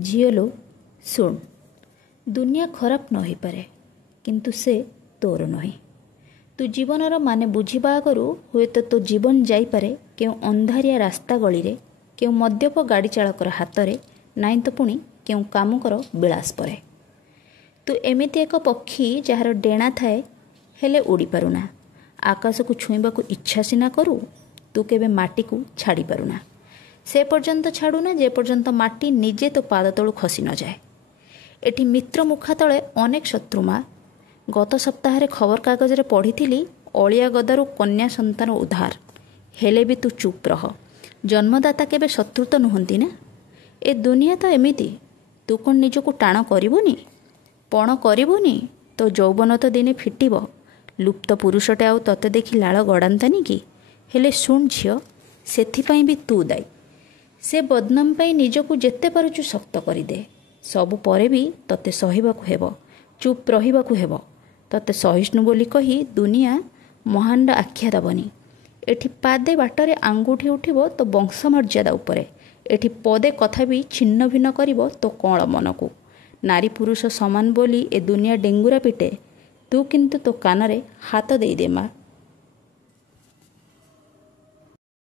ଝିଅଲୋ ଶୁଣ, ଦୁନିଆ ଖରାପ ନ ହେଇପାରେ, କିନ୍ତୁ ସେ ତୋର ନୁହେଁ। ତୁ ଜୀବନର ମାନେ ବୁଝିବା ଆଗରୁ ହୁଏତ ତୋ ଜୀବନ ଯାଇପାରେ କେଉଁ ଅନ୍ଧାରିଆ ରାସ୍ତା ଗଳିରେ, କେଉଁ ମଦ୍ୟପ ଗାଡ଼ି ଚାଳକର ହାତରେ, ନାଇଁ ତ ପୁଣି କେଉଁ କାମୁକର ବିଳାସ ପରେ। ତୁ ଏମିତି ଏକ ପକ୍ଷୀ ଯାହାର ଡେଣା ଥାଏ ହେଲେ ଉଡ଼ିପାରୁନା, ଆକାଶକୁ ଛୁଇଁବାକୁ ଇଚ୍ଛା ସିନା କରୁ, ତୁ କେବେ ମାଟିକୁ ଛାଡ଼ି ପାରୁନା। ସେ ପର୍ଯ୍ୟନ୍ତ ଛାଡ଼ୁନା ଯେ ପର୍ଯ୍ୟନ୍ତ ମାଟି ନିଜେ ତୋ ପାଦ ତଳୁ ଖସି ନଯାଏ। ଏଠି ମିତ୍ର ମୁଖା ତଳେ ଅନେକ ଶତ୍ରୁ ମା। ଗତ ସପ୍ତାହରେ ଖବରକାଗଜରେ ପଢ଼ିଥିଲି ଅଳିଆ ଗଦାରୁ କନ୍ୟା ସନ୍ତାନ ଉଦ୍ଧାର। ହେଲେ ବି ତୁ ଚୁପ୍ ରହ। ଜନ୍ମଦାତା କେବେ ଶତ୍ରୁ ତ ନୁହନ୍ତି ନା। ଏ ଦୁନିଆ ତ ଏମିତି, ତୁ କ'ଣ ନିଜକୁ ଟାଣ କରିବୁନି, ପଣ କରିବୁନି? ତୋ ଯୌବନ ତ ଦିନେ ଫିଟିବ। ଲୁପ୍ତ ପୁରୁଷଟେ ଆଉ ତତେ ଦେଖି ଲାଳ ଗଡ଼ାନ୍ତାନି କି? ହେଲେ ଶୁଣ ଝିଅ, ସେଥିପାଇଁ ବି ତୁ ଦାୟୀ। ସେ ବଦନାମ ପାଇଁ ନିଜକୁ ଯେତେ ପାରୁଛୁ ଶକ୍ତ କରିଦେ। ସବୁ ପରେ ବି ତତେ ସହିବାକୁ ହେବ, ଚୁପ୍ ରହିବାକୁ ହେବ। ତତେ ସହିଷ୍ଣୁ ବୋଲି କହି ଦୁନିଆ ମହାଣ୍ଡ ଆଖ୍ୟା ଦେବନି। ଏଠି ପାଦେ ବାଟରେ ଆଙ୍ଗୁଠି ଉଠିବ ତୋ ବଂଶ ମର୍ଯ୍ୟାଦା ଉପରେ। ଏଠି ପଦେ କଥା ବି ଛିନ୍ନ ଭିନ୍ନ କରିବ ତୋ କଅଁଳ ମନକୁ। ନାରୀ ପୁରୁଷ ସମାନ ବୋଲି ଏ ଦୁନିଆ ଡେଙ୍ଗୁରା ପିଟେ, ତୁ କିନ୍ତୁ ତୋ କାନରେ ହାତ ଦେଇଦେ ମା।